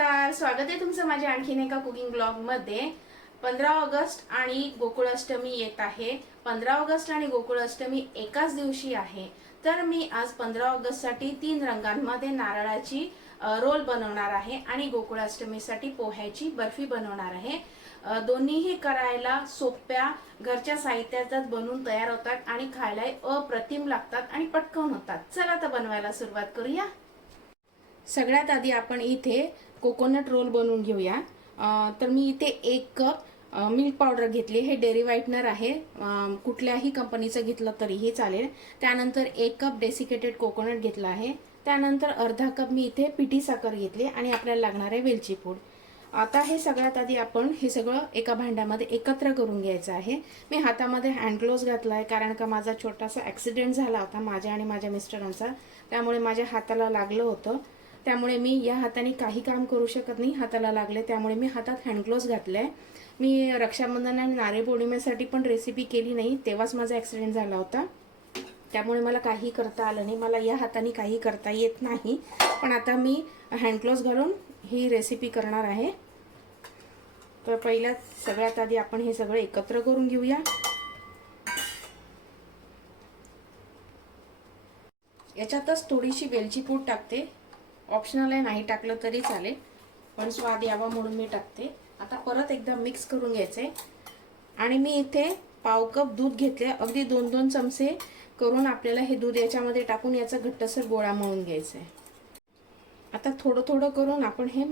नमस्कार. स्वागत आहे तुमचं माझ्या आणखीन एका कुकिंग ब्लॉगमध्ये. पंधरा ऑगस्ट आणि गोकुळाष्टमी येत आहे. पंधरा ऑगस्ट आणि गोकुळाष्टमी एकाच दिवशी आहे. तर मी आज पंधरा ऑगस्टसाठी तीन रंगांमध्ये नारळाची रोल बनवणार आहे आणि गोकुळाष्टमीसाठी पोह्याची बर्फी बनवणार आहे. दोन्हीही करायला सोप्या घरच्या साहित्यातच बनवून तयार होतात आणि खायला अप्रतिम लागतात आणि पटकन होतात. चला तर बनवायला सुरुवात करूया. सगळ्यात आधी आपण इथे कोकोनट रोल बनवून घेऊया. तर मी इथे एक कप मिल्क पावडर घेतली. हे डेअरी व्हाईटनर आहे. कुठल्याही कंपनीचं घेतलं तरीही चालेल. त्यानंतर एक कप डेसिकेटेड कोकोनट घेतला आहे. त्यानंतर अर्धा कप मी इथे पिठी साखर घेतली आणि आपल्याला लागणार आहे वेलची पूड. आता हे सगळ्यात आधी आपण हे सगळं एका भांड्यामध्ये एकत्र करून घ्यायचं आहे. मी हातामध्ये हँडग्लोव्ज घातला आहे कारण का माझा छोटासा ॲक्सिडेंट झाला होता माझ्या आणि माझ्या मिस्टरांचा. त्यामुळे माझ्या हाताला लागलं होतं. त्यामुळे मी या हाताने काही काम करू शकत नाही. हाताला लागले त्यामुळे मी हातात हँडग्लोव्ज घातले मी रक्षाबंधन आणि नारळी पौर्णिमेसाठी पण रेसिपी केली नाही. तेव्हाच माझा ॲक्सिडेंट झाला होता. त्यामुळे मला काही करता आलं नाही. मला या हाताने काही करता येत नाही. पण आता मी हँडग्लोव्ज घालून ही रेसिपी करणार आहे. तर पहिल्या सगळ्यात आधी आपण हे सगळं एकत्र करून घेऊया. याच्यातच थोडीशी वेलची पूड टाकते. ऑप्शनल आहे नाही टाकलं तरी चालेल. पण स्वाद यावा म्हणून मी टाकते. आता परत एकदा मिक्स करून घ्यायचे आणि मी इथे पाव कप दूध घेतले अगदी दोन दोन चमचे करून आपल्याला हे दूध याच्यामध्ये टाकून याचा घट्टसर गोळा मळून घ्यायचा आहे आता थोडं थोडं करून आपण हे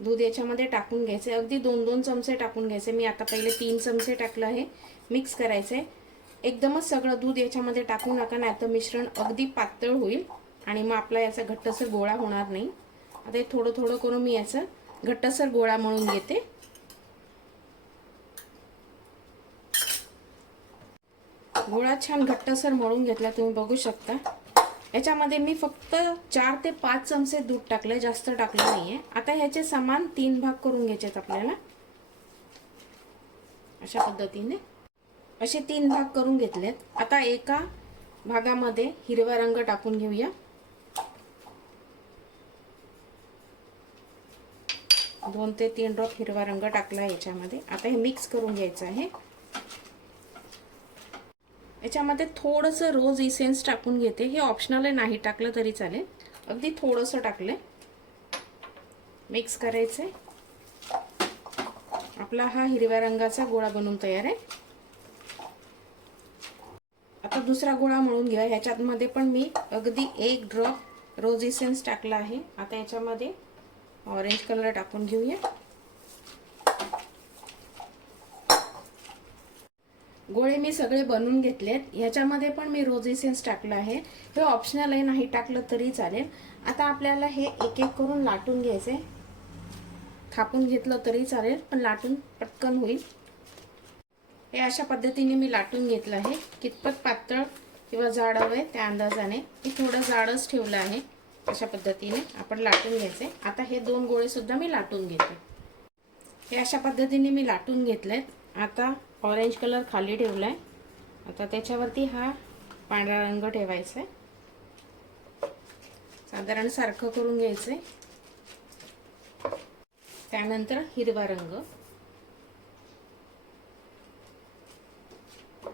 दूध याच्यामध्ये टाकून घ्यायचे अगदी दोन दोन चमचे टाकून घ्यायचे मी आता पहिले तीन चमचे टाकलं आहे. मिक्स करायचं आहे एकदमच सगळं दूध याच्यामध्ये टाकू नका नाही तर मिश्रण अगदी पातळ होईल. आणि मग आपला याचा घट्टसर गोळा होणार नाही. आता हे थोडं थोडं करून मी याचं घट्टसर गोळा म्हणून घेते. गोळा छान घट्टसर मळून घेतला तुम्ही बघू शकता. याच्यामध्ये मी फक्त चार ते पाच चमचे दूध टाकले जास्त टाकलं नाहीये. आता ह्याचे समान तीन भाग करून घ्यायचेत आपल्याला. अशा पद्धतीने. असे तीन भाग करून घेतलेत. आता एका भागामध्ये हिरवा रंग टाकून घेऊया. दोन ते तीन ड्रॉप हिरवा रंग टाकला याच्यामध्ये. आता हे मिक्स करून घ्यायचं आहे. याच्यामध्ये थोडंसं रोज इसेन्स टाकून घेते. हे ऑप्शनल आहे नाही टाकलं तरी चालेल. अगदी थोडंसं टाकलं. मिक्स करायचं. आपला हा हिरव्या रंगाचा गोळा बनवून तयार आहे. आता दुसरा गोळा मळून घ्या ह्याच्यामध्ये पण मी अगदी एक ड्रॉप रोज इसेन्स टाकला आहे. आता याच्यामध्ये ऑरेंज कलर टाकून घेऊया. गोळे मी सगळे बनवून घेतलेत. ह्याच्यामध्ये पण मी रोज इसेन्स टाकलं आहे. हे ऑप्शनल आहे नाही टाकलं तरी चालेल. आता आपल्याला हे एक एक करून लाटून घ्यायचे. थापून घेतलं तरी चालेल पण लाटून पटकन होईल. हे अशा पद्धतीने मी लाटून घेतलं आहे. कितपत पातळ किंवा जाड हवं आहे त्या अंदाजाने. मी थोडं जाडच ठेवलं आहे. अशा पद्धतीने आपण लाटून घ्यायचे. आता हे दोन गोळे सुद्धा मी लाटून घेते. हे अशा पद्धतीने मी लाटून घेतलेत. आता ऑरेंज कलर खाली ठेवलाय. आता त्याच्यावरती हा पांढरा रंग ठेवायचा आहे. साधारण सारखं करून घ्यायचंय त्यानंतर हिरवा रंग.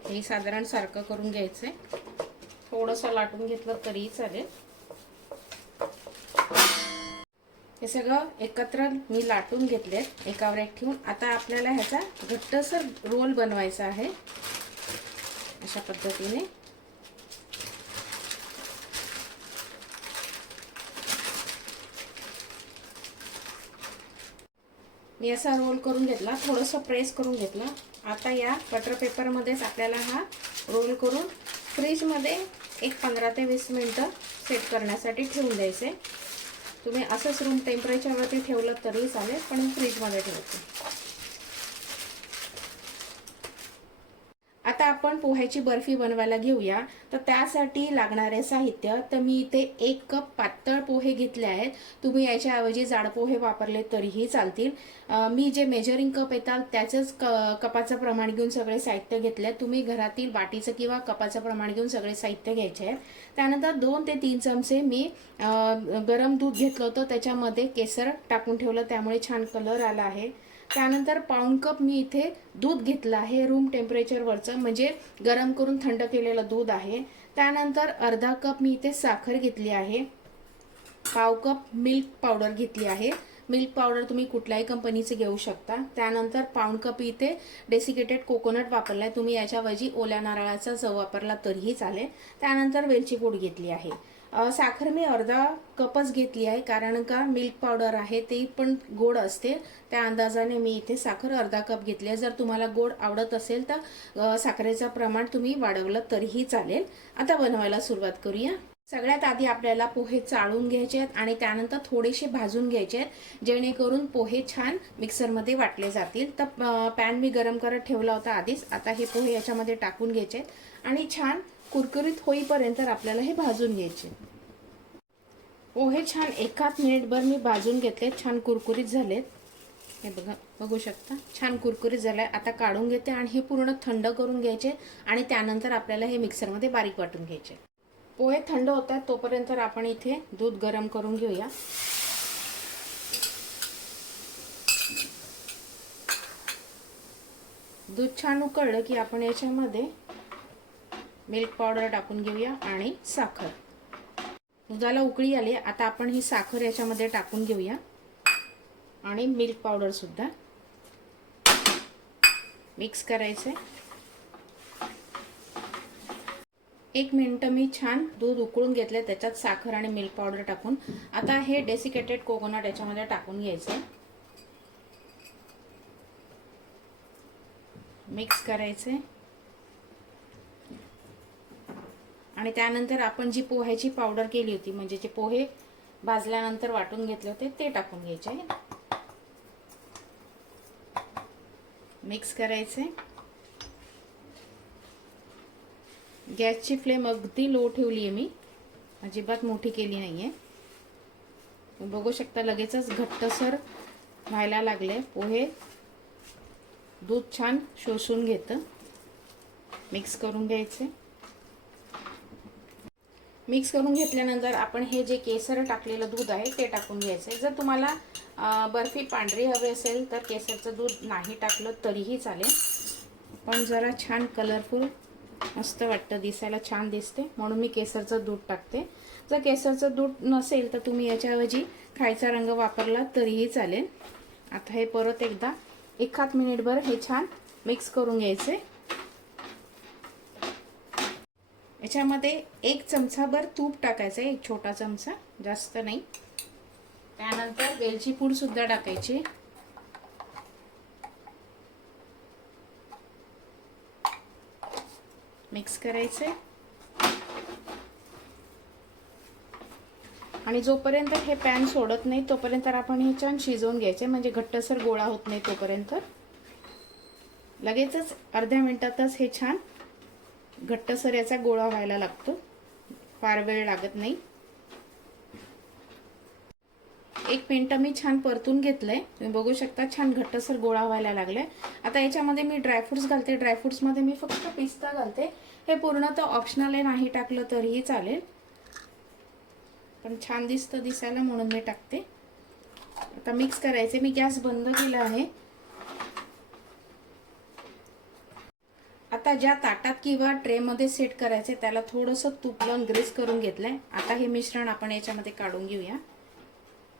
हे साधारण सारखं करून घ्यायचं आहे. थोडंसं लाटून घेतलं तरी चालेल. हे सगळं एकत्र मी लाटून घेतलेत एकावर एक ठेवून. आता आपल्याला ह्याचा घट्टसर रोल बनवायचा आहे. अशा पद्धतीने. मी असा रोल करून घेतला थोडंसं प्रेस करून घेतला. आता या बटर पेपरमध्येच आपल्याला हा रोल करून फ्रीजमध्ये एक पंधरा ते वीस मिनटं सेट करण्यासाठी ठेवून द्यायचे. तुम्ही असंच रूम टेम्परेचरवरती ठेवलं तरी चालेल पण फ्रीजमध्ये ठेवते. आता आपण पोह्याची बर्फी बनवायला घेऊया. तर त्यासाठी लागणारे साहित्य तर मी इथे एक कप पातळ पोहे घेतले आहेत. तुम्ही याच्याऐवजी जाड पोहे वापरले तरीही चालतील. मी जे मेजरिंग कप येतात त्याचंच क कपाचं प्रमाण घेऊन सगळे साहित्य घेतले तुम्ही घरातील वाटीचं किंवा कपाचं प्रमाण घेऊन सगळे साहित्य घ्यायचे आहे त्यानंतर दोन ते तीन चमचे मी गरम दूध घेतलं होतं. त्याच्यामध्ये केसर टाकून ठेवलं. त्यामुळे छान कलर आला आहे. त्यानंतर पाऊण कप मी इथे दूध घेतलं आहे रूम टेम्परेचरवरचं म्हणजे गरम करून थंड केलेलं दूध आहे. त्यानंतर अर्धा कप मी इथे साखर घेतली आहे. पाव कप मिल्क पावडर घेतली आहे. मिल्क पावडर तुम्ही कुठल्याही कंपनीचे घेऊ शकता. त्यानंतर पाऊण कप इथे डेसिकेटेड कोकोनट वापरलाय. तुम्ही याच्याऐवजी ओल्या नारळाचा चव वापरला तरीही चालेल. त्यानंतर वेलची पूड घेतली आहे. साखर मी अर्धा कपच घेतली आहे कारण का मिल्क पावडर आहे ते पण गोड असते. त्या अंदाजाने मी इथे साखर अर्धा कप घेतली आहे. जर तुम्हाला गोड आवडत असेल तर साखरेचं प्रमाण तुम्ही वाढवलं तरीही चालेल. आता बनवायला सुरुवात करूया. सगळ्यात आधी आपल्याला पोहे चाळून घ्यायचे आहेत आणि त्यानंतर थोडेसे भाजून घ्यायचे आहेत जेणेकरून पोहे छान मिक्सरमध्ये वाटले जातील. तर पॅन मी गरम करत ठेवला होता आधीच. आता हे पोहे याच्यामध्ये टाकून घ्यायचे आहेत आणि छान कुरकुरीत होईपर्यंत आपल्याला हे भाजून घ्यायचे. पोहे छान एकाच मिनिटभर मी भाजून घेतले. छान कुरकुरीत झालेत. हे बघा बघू शकता? छान कुरकुरीत झालाय. आता काढून घेते आणि हे पूर्ण थंड करून घ्यायचे आणि त्यानंतर आपल्याला हे मिक्सरमध्ये बारीक वाटून घ्यायचे. पोहे थंड होत आहेत तोपर्यंत आपण इथे दूध गरम करून घेऊया. दूध छान उकळलं की आपण याच्यामध्ये मिल्क पावडर टाकून घेऊया आणि साखर. दुधाला उकळी आली आता आपण ही साखर याच्यामध्ये टाकून घेऊया. आणि मिल्क पावडर सुद्धा मिक्स करायचं. एक मिनटं मी छान दूध उकळून घेतले त्याच्यात साखर आणि मिल्क पावडर टाकून. आता हे डेसिकेटेड कोकोनट याच्यामध्ये टाकून घ्यायचं. मिक्स करायचे. आणि त्यानंतर आपण जी पोह्याची पावडर केली होती म्हणजे जे पोहे भाजल्यानंतर वाटून घेतले होते ते टाकून घ्यायचे मिक्स करायचे. गॅसची फ्लेम अगदी लो ठेवली आहे मी. अजिबात मोठी केली नाही आहे बघू शकता लगेचच घट्टसर व्हायला लागले पोहे. दूध छान शोषून घेतं. मिक्स करून घ्यायचे. मिक्स करून घेतल्यानंतर आपण हे जे केसर टाकलेलं दूध आहे ते टाकून घ्यायचं जर तुम्हाला बर्फी पांढरी हवी असेल तर केसरचं दूध नाही टाकलं तरीही चालेल. पण जरा छान कलरफुल मस्त वाटतं दिसायला छान दिसते. म्हणून मी केसरचं दूध टाकते. जर केसरचं दूध नसेल तर तुम्ही याच्याऐवजी खायचा रंग वापरला तरीही चालेल. आता हे परत एकदा एखाद मिनिटभर हे छान मिक्स करून घ्यायचे. याच्यामध्ये एक चमचाभर तूप टाकायचं आहे एक छोटा चमचा जास्त नाही. त्यानंतर वेलची पूडसुद्धा टाकायची. मिक्स करायचं आणि जोपर्यंत हे पॅन सोडत नाही तोपर्यंत आपण हे छान शिजवून घ्यायचे म्हणजे घट्टसर गोळा होत नाही तोपर्यंत. लगेचच अर्ध्या मिनिटातच हे छान घट्टसर याचा गोळा व्हायला लागतो. फार वेळ लागत नाही. एक मिनटं मी छान परतून घेतलंय. तुम्ही बघू शकता छान घट्टसर गोळा व्हायला लागलाय. आता याच्यामध्ये मी ड्रायफ्रुट्स घालते. ड्रायफ्रुट्समध्ये मी फक्त पिस्ता घालते. हे पूर्ण तर ऑप्शनल आहे नाही टाकलं तरीही चालेल. पण छान दिसतं दिसायला म्हणून मी टाकते. आता मिक्स करायचे. मी गॅस बंद केला आहे. आता ज्या ताटात किंवा ट्रेमध्ये सेट करायचे त्याला थोडंसं तूप लावून ग्रेस करून घेतलंय. आता हे मिश्रण आपण याच्यामध्ये काढून घेऊया.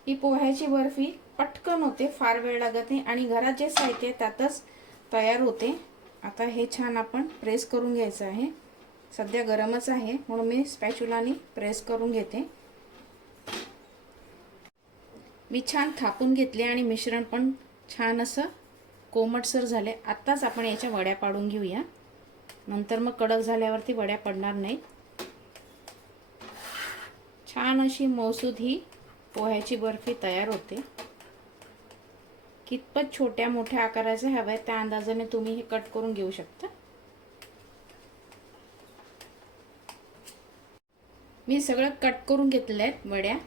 ही पोह्याची बर्फी पटकन होते फार वेळ लागत नाही आणि घरात जे साहित्य त्यातच तयार होते. आता हे छान आपण प्रेस करून घ्यायचं आहे. सध्या गरमच आहे म्हणून मी स्पॅच्युलानी प्रेस करून घेते. मी छान थापून घेतले आणि मिश्रण पण छान असं कोमटसर झाले आत्ताच आपण याच्या वड्या पाडून घेऊया. नंतर मग कडक झाल्यावरती वड्या पडणार नाहीत. छान अशी मौसूद ही पोह्याची बर्फी तयार होते. कितपत छोट्या मोठ्या आकाराचे हव्या त्या अंदाजाने तुम्ही हे कट करून घेऊ शकता. मी सगळं कट करून घेतलं आहेत वड्या.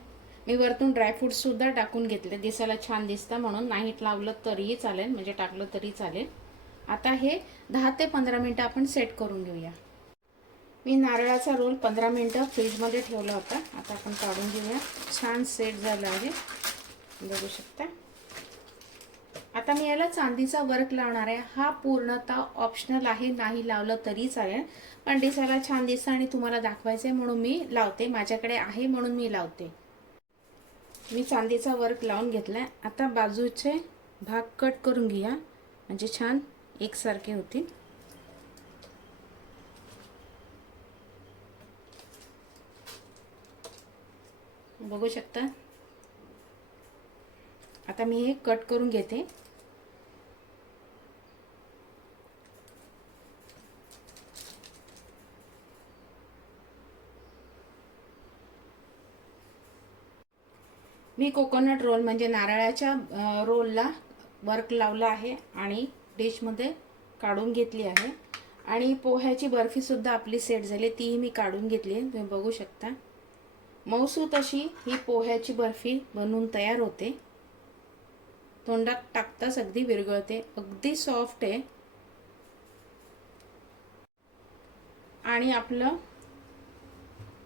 मी वरतून ड्रायफ्रूटसुद्धा टाकून घेतले. दिसायला छान दिसतं म्हणून. नाहीत लावलं तरीही चालेल. म्हणजे टाकलं तरी चालेल. आता हे दहा ते पंधरा मिनटं आपण सेट करून घेऊया. मी नारळाचा रोल पंधरा मिनटं फ्रीजमध्ये ठेवला होता. आता आपण काढून घेऊया. छान सेट झालं आहे. बघू शकता. आता मी याला चांदीचा वर्क लावणार आहे. हा पूर्णतः ऑप्शनल आहे. नाही लावलं तरी चालेल. पण दिसायला छान दिसतं आणि तुम्हाला दाखवायचं आहे म्हणून मी लावते. माझ्याकडे आहे म्हणून मी लावते. मी चांदीचा वर्क लावून घेतला आता बाजूचे भाग कट करून घ्या म्हणजे छान एकसारखे होतील बघू शकता. आता मी हे कट करून घेते. मी कोकोनट रोल म्हणजे नारळाच्या रोलला वर्क लावला आहे आणि डिशमध्ये काढून घेतली आहे. आणि पोह्याची बर्फीसुद्धा आपली सेट झाली. तीही मी काढून घेतली आहे. तुम्ही बघू शकता. मऊसूत अशी ही पोह्याची बर्फी बनवून तयार होते. तोंडात टाकताच अगदी विरघळते. अगदी सॉफ्ट आहे. आणि आपलं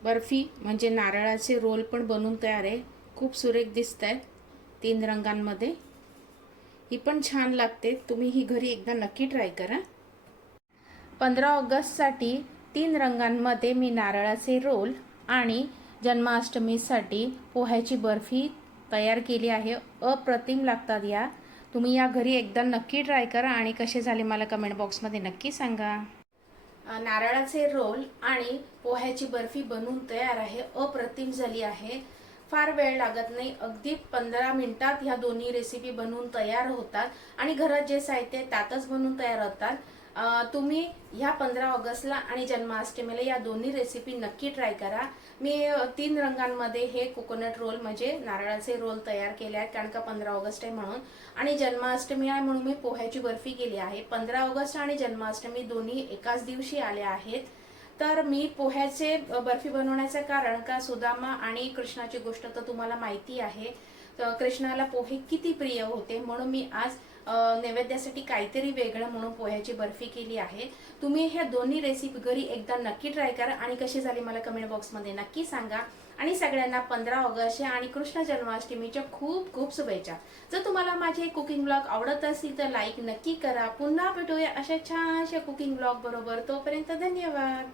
बर्फी म्हणजे नारळाचे रोल पण बनवून तयार आहे. खूप सुरेख दिसत आहेत तीन रंगांमध्ये. ही पण छान लागते. तुम्ही ही घरी एकदा नक्की ट्राय करा. पंधरा ऑगस्टसाठी तीन रंगांमध्ये मी नारळाचे रोल आणि जन्माष्टमीसाठी पोह्याची बर्फी तयार केली आहे. अप्रतिम लागतात या. तुम्ही या घरी एकदा नक्की ट्राय करा आणि कसे झाले मला कमेंट बॉक्समध्ये नक्की सांगा. नारळाचे रोल आणि पोह्याची बर्फी बनवून तयार आहे. अप्रतिम झाली आहे. फार वेळ लागत नाही. अगदी पंधरा मिनिटात ह्या दोन्ही रेसिपी बनवून तयार होतात आणि घरात जे साहित्य आहे त्यातच बनवून तयार होतात. तुम्ही ह्या पंधरा ऑगस्टला आणि जन्माष्टमीला या दोन्ही रेसिपी नक्की ट्राय करा. मी तीन रंगांमध्ये हे कोकोनट रोल म्हणजे नारळाचे रोल तयार केले आहेत कारण का पंधरा ऑगस्ट आहे म्हणून. आणि जन्माष्टमी आहे म्हणून मी पोह्याची बर्फी केली आहे. पंधरा ऑगस्ट आणि जन्माष्टमी दोन्ही एकाच दिवशी आल्या आहेत. तर मी पोह्याचे बर्फी बनवण्याचं कारण का सुदामा आणि कृष्णाची गोष्ट तर तुम्हाला माहिती आहे. तर कृष्णाला पोहे किती प्रिय होते म्हणून मी आज नैवेद्यासाठी काहीतरी वेगळं म्हणून पोह्याची बर्फी केली आहे. तुम्ही ह्या दोन्ही रेसिपी घरी एकदा नक्की ट्राय करा आणि कशी झाली मला कमेंट बॉक्समध्ये नक्की सांगा. आणि सगळ्यांना पंधरा ऑगस्ट आणि कृष्ण जन्माष्टमीच्या खूप खूप शुभेच्छा. जर तुम्हाला माझे कुकिंग ब्लॉग आवडत असतील तर लाईक नक्की करा. पुन्हा भेटूया अशा छानशा कुकिंग ब्लॉग बरोबर. तोपर्यंत धन्यवाद.